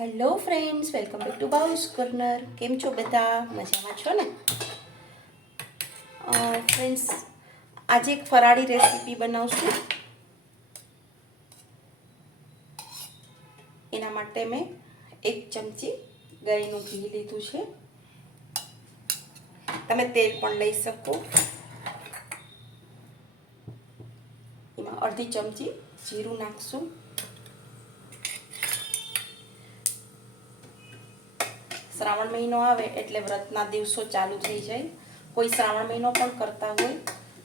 Hello friends, welcome back to Bau's corner. કેમ છો બધા? મજામાં છો ને? ફ્રેન્ડ્સ, આજે એક ફરાળી રેસીપી બનાવશું. એના માટે મેં 1 ચમચી ગાયનું ઘી લીધું છે. તમે તેલ પણ લઈ શકો. એમાં અડધી ચમચી જીરું નાખશું. શ્રાવણ મહિનો આવે એટલે વ્રતના દિવસો ચાલુ થઈ જાય. કોઈ શ્રાવણ મહિનો પણ કરતા હોય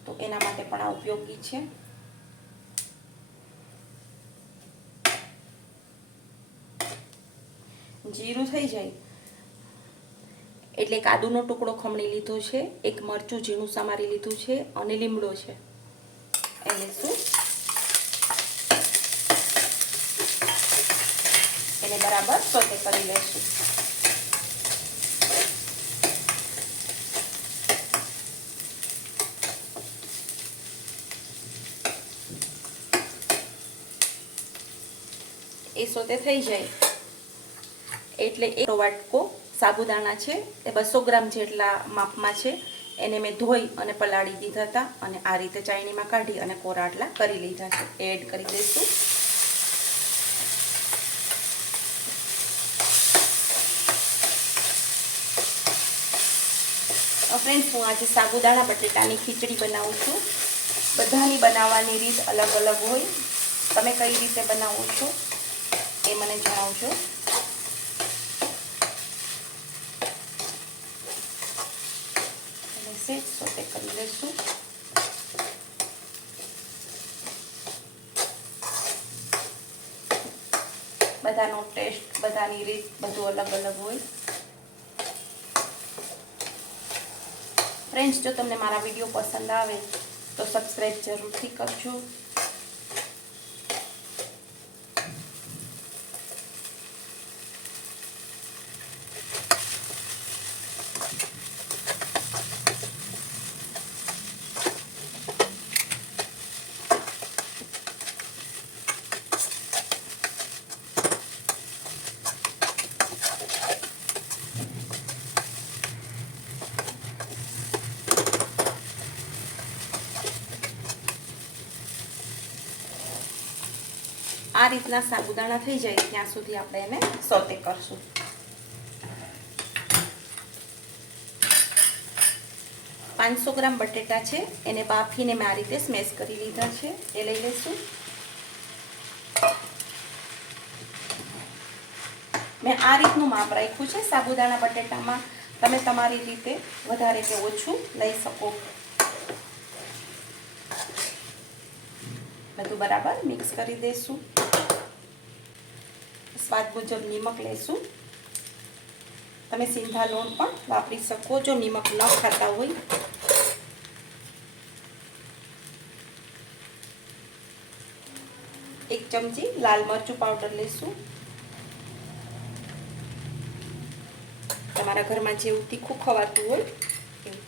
તો એના માટે પણ આ ઉપયોગી છે. જીરું થઈ જાય એટલે એક આદુનો ટુકડો ખમણી લીધો છે, એક મરચું ઝીણું સમારી લીધું છે અને લીમડો છે. એને બરાબર સોતે કરી લઈશું. એ સોતે થઈ જાય એટલે એક વાટકો સાબુદાણા છે, એ 200 ગ્રામ જેટલા માપમાં છે. એને મેં ધોઈ અને પલાળી દીધા હતા અને આ રીતે ચાળણીમાં કાઢી અને કોરા આટલા કરી લીધા છે. એડ કરી દઈશું. ફ્રેન્ડ્સ, હું આજે સાબુદાણા બટેટાની ખીચડી બનાવું છું. બધાની બનાવવાની રીત અલગ અલગ હોય. તમે કઈ રીતે બનાવો છો એ મને જણાવજો. સેજ સોતે કરી લઈશું. બધાનો ટેસ્ટ, બધાની રીત બધું અલગ અલગ હોય. ફ્રેન્ડ્સ, જો તમને મારા વિડીયો પસંદ આવે તો સબસ્ક્રાઈબ જરૂરથી કરજો. આ રીતના સાબુદાણા થઈ જાય ત્યાં સુધી આપણે એને સોતે કરશું. પાંચસો ગ્રામ બટેટા છે, એને બાફીને મેં આ રીતે સ્મેશ કરી લીધા છે. એ લઈ લઈશું. મેં આ રીતનું માપ રાખ્યું છે સાબુદાણા બટેટામાં. તમે તમારી રીતે વધારે કે ઓછું લઈ શકો. બધું બરાબર મિક્સ કરી દઈશું. સ્વાદ મુજબ નિમક લઈશું. તમે સિંધા લોણ પણ વાપરી શકો જો નિમક ન ખાતા હોય. એક ચમચી લાલ મરચું પાવડર લઈશું. તમારા ઘરમાં જેવું તીખું ખવાતું હોય એવું.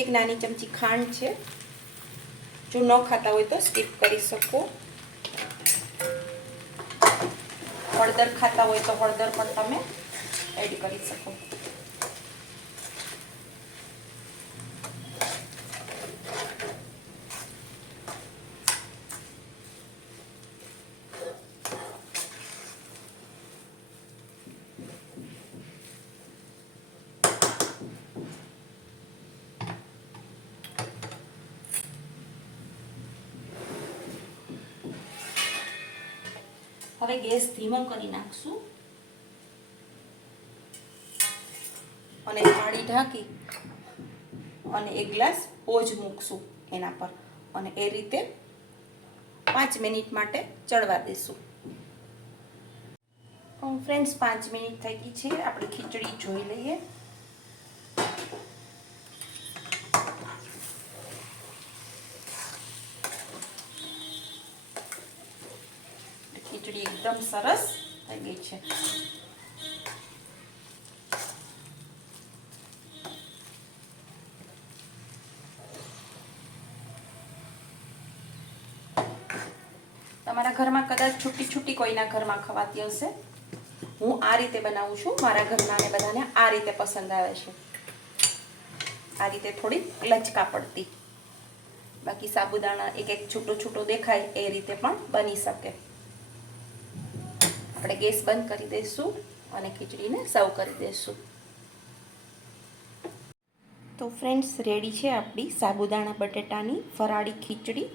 એક નાની ચમચી ખાંડ છે. જો ન ખાતા હોય તો સ્કીપ કરી શકો. હળદર ખાતા હોય તો હળદર પણ તમે એડ કરી શકો. હવે ગેસ ધીમો કરી નાખશું અને થાળી ઢાંકી અને 1 ગ્લાસ ઓજ મૂકશું એના પર અને એ રીતે 5 મિનિટ માટે ચડવા દઈશું. ફ્રેન્ડ્સ, 5 મિનિટ થઈ ગઈ છે. આપણી ખીચડી જોઈ લઈએ. ખીચડી એકદમ સરસ થઈ ગઈ છે. તમારા ઘરમાં કદાચ છૂટી છૂટી કોઈના ઘરમાં ખવાતી હશે હું આ રીતે બનાવું છું, મારા ઘરનાને બધાને આ રીતે પસંદ આવે છે, આ રીતે થોડી લચકા પડતી. બાકી સાબુદાણા એક એક છૂટો છૂટો દેખાય એ રીતે પણ બની શકે. આપણે ગેસ બંધ કરી દઈશું અને ખીચડીને સર્વ કરી દઈશું. તો ફ્રેન્ડ્સ, રેડી છે આપણી સાબુદાણા બટેટાની ફરાળી ખીચડી.